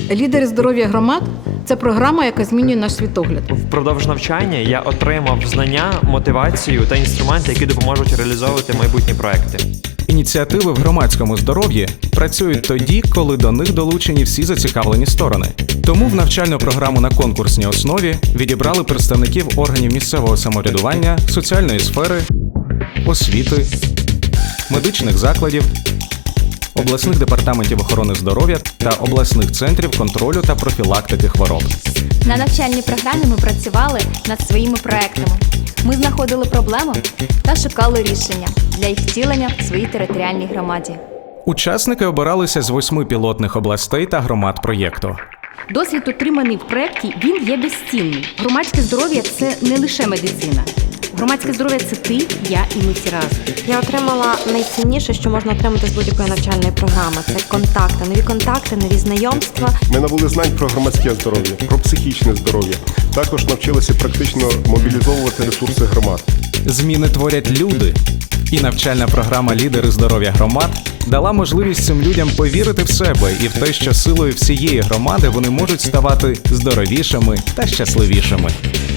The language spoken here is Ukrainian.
Лідери здоров'я громад – це програма, яка змінює наш світогляд. Впродовж навчання я отримав знання, мотивацію та інструменти, які допоможуть реалізовувати майбутні проекти. Ініціативи в громадському здоров'ї працюють тоді, коли до них долучені всі зацікавлені сторони. Тому в навчальну програму на конкурсній основі відібрали представників органів місцевого самоврядування, соціальної сфери, освіти, медичних закладів, обласних департаментів охорони здоров'я та обласних центрів контролю та профілактики хвороб. На навчальній програмі ми працювали над своїми проектами. Ми знаходили проблеми та шукали рішення для їх втілення в своїй територіальній громаді. Учасники обиралися з 8 пілотних областей та громад проєкту. Досвід, отриманий в проєкті, він є безцінний. Громадське здоров'я – це не лише медицина. Громадське здоров'я – це ти, я і ми всі разом. Я отримала найцінніше, що можна отримати з будь-якої навчальної програми. Це контакти, нові знайомства. Ми набули знань про громадське здоров'я, про психічне здоров'я. Також навчилися практично мобілізовувати ресурси громад. Зміни творять люди. І навчальна програма «Лідери здоров'я громад» дала можливість цим людям повірити в себе і в те, що силою всієї громади вони можуть ставати здоровішими та щасливішими.